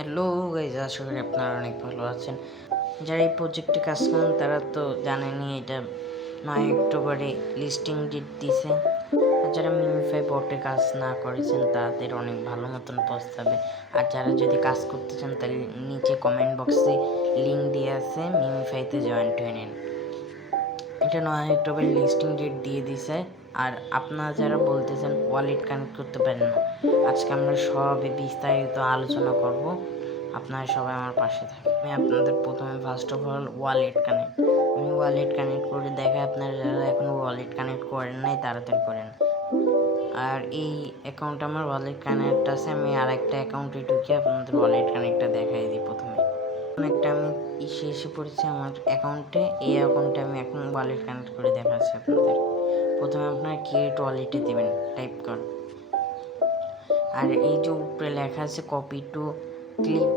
Hello guys, আশা করি আপনারা অনেক ভালো আছেন। যারা এই প্রজেক্টে কাজ করেন তারা তো জানেনই, এটা 9 অক্টোবরে লিস্টিং ডেট দিছে। আর যারা মিমিফাই বটে কাজ না করেছেন তাদের অনেক ভালো মতন পস্তাবে। আর যারা যদি কাজ করতে চান তাহলে নিচে কমেন্ট বক্সে লিঙ্ক দিয়ে আছে, মিমিফাইতে জয়েন্ট হয়ে নিন। এটা 9 অক্টোবর লিস্টিং ডেট দিয়ে দিছে। আর আপনারা যারা বলতেছেন ওয়ালেট কানেক্ট করতে পারেন না, আজকে আমরা সবই বিস্তারিত আলোচনা করব। আপনারা সবাই আমার পাশে থাকবেন। আমি আপনাদের প্রথমে ফার্স্ট অফ অল আমি ওয়ালেট কানেক্ট করে দেখাই। আপনারা যারা এখনো ওয়ালেট কানেক্ট করেন নাই তাড়াতাড়ি করেন। আর এই অ্যাকাউন্ট আমার ওয়ালেট কানেক্ট আছে, আমি আর একটা অ্যাকাউন্টে ঢুকে আপনাদের ওয়ালেট কানেক্টটা দেখাই দিই। প্রথমে একটা আমি এসে পড়েছি আমার অ্যাকাউন্টে। এই অ্যাকাউন্টে আমি এখন ওয়ালেট কানেক্ট করে দেখাচ্ছি আপনাদের। প্রথমে আপনারা ক্রিয়েট ওয়ালেটে দেবেন, টাইপ করেন। আর এই যে উপরে লেখা আছে কপি টু ক্লিপ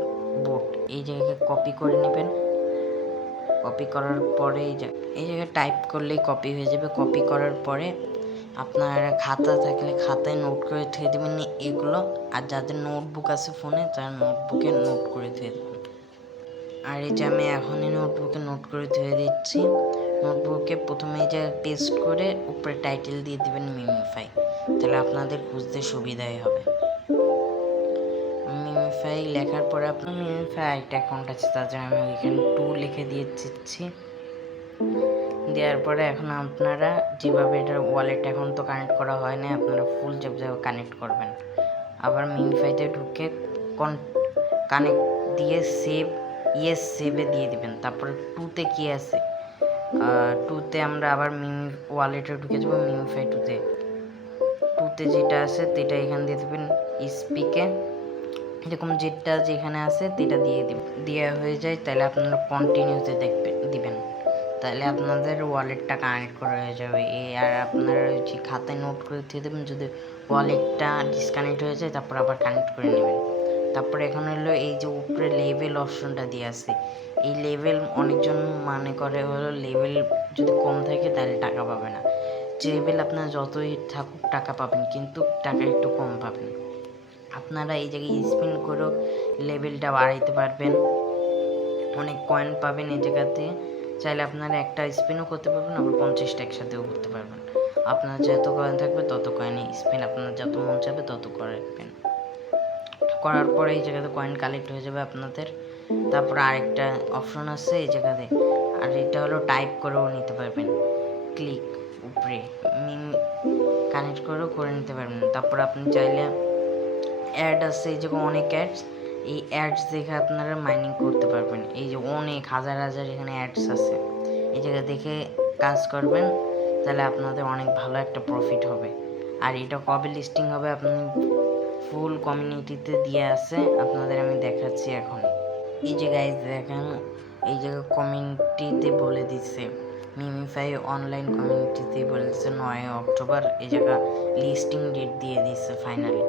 বোর্ড, এই জায়গায় কপি করে নেবেন। কপি করার পরে এই জায়গায় টাইপ করলেই কপি হয়ে যাবে। কপি করার পরে আপনার খাতা থাকলে খাতায় নোট করে থুয়ে দেবেন এগুলো। আর যাদের নোটবুক আছে ফোনে তারা নোটবুকে নোট করে থুয়ে দেবেন। আর এই যে আমি এখনই নোটবুকে নোট করে ধুয়ে দিচ্ছি। নোটবুকে প্রথমে এই যে পেস্ট করে উপরে টাইটেল দিয়ে দিবেন মিমিফাই, তাহলে আপনাদের খুঁজতে সুবিধাই হবে। মিমিফাই লেখার পরে আপনার মিমিফাই একটা অ্যাকাউন্ট আছে, তার জন্য আমি ওইখানে 2 লিখে দিয়ে দিচ্ছি। দেওয়ার পরে এখন আপনারা যেভাবে এটা ওয়ালেট এখন তো কানেক্ট করা হয় না, আপনারা ফুল যেভাবে কানেক্ট করবেন। আবার মিমিফাইতে ঢুকে কানেক্ট দিয়ে সেভে দিয়ে দিবেন। তারপরে 2তে কি আছে, 2তে আমরা আবার মিমি ওয়ালেটে ঢুকে যাবো। মিমিফাই 2তে যেটা আছে সেটা এখানে দিয়ে দেবেন। স্পিকে এরকম যেটা যেখানে আছে সেটা দিয়ে দেওয়া হয়ে যায়, তাহলে আপনারা কন্টিনিউতে দিবেন, তাহলে আপনাদের ওয়ালেটটা কানেক্ট করা হয়ে যাবে। আর আপনারা যে খাতায় নোট করে দিয়ে দেবেন, যদি ওয়ালেটটা ডিসকানেক্ট হয়ে যায় তারপর আবার কানেক্ট করে নেবেন। তারপরে এখন হলো এই যে উপরে লেভেল অপশনটা দিয়ে আছে, এই লেভেল অনেকজন মনে করে হলো লেভেল যদি কম থাকে তাহলে টাকা পাবে না। যে লেভেল আপনার যতই থাকুক টাকা পাবেন, কিন্তু টাকা একটু কম পাবেন। আপনারা এই জায়গায় স্পিন করেও লেভেলটা বাড়াইতে পারবেন, অনেক কয়েন পাবেন এই জায়গাতে। চাইলে আপনারা একটা স্পিনও করতে পারবেন, আবার 50টা একসাথেও করতে পারবেন। আপনার যত কয়েন থাকবে তত কয়েনে স্পিন আপনার যত মন চাইবে তত করবেন। করার পরে এই জায়গাতে কয়েন কালেক্ট হয়ে যাবে আপনাদের। তারপর আরেকটা অপশন আছে এই জায়গাতে, আর এটা হলো টাইপ করেও নিতে পারবেন। ক্লিক উপরে কানেক্ট করেও করে নিতে পারবেন। তারপর আপনি চাইলে অ্যাড আছে, এই জায়গায় অনেক অ্যাডস, এই অ্যাডস দেখে আপনারা মাইনিং করতে পারবেন। এই যে অনেক হাজার হাজার এখানে অ্যাডস আছে, এই জায়গায় দেখে কাজ করবেন, তাহলে আপনাদের অনেক ভালো একটা প্রফিট হবে। আর এটা কবে লিস্টিং হবে আপনি ফুল কমিউনিটিতে দিয়ে আছে, আপনাদের আমি দেখাচ্ছি এখন। এই যে গাইজ দেখেন, এই জায়গায় কমিউনিটিতে বলে দিচ্ছে, মিমিফাই অনলাইন কমিউনিটিতে বলে দিচ্ছে 9 অক্টোবর, এই জায়গা লিস্টিং ডেট দিয়ে দিচ্ছে ফাইনালি।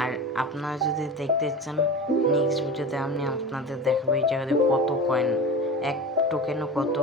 আর আপনারা যদি দেখতে চান নেক্সট ভিডিওতে আমি আপনাদের দেখাবো এই জায়গাতে কত কয়েন, এক টোকেনও কত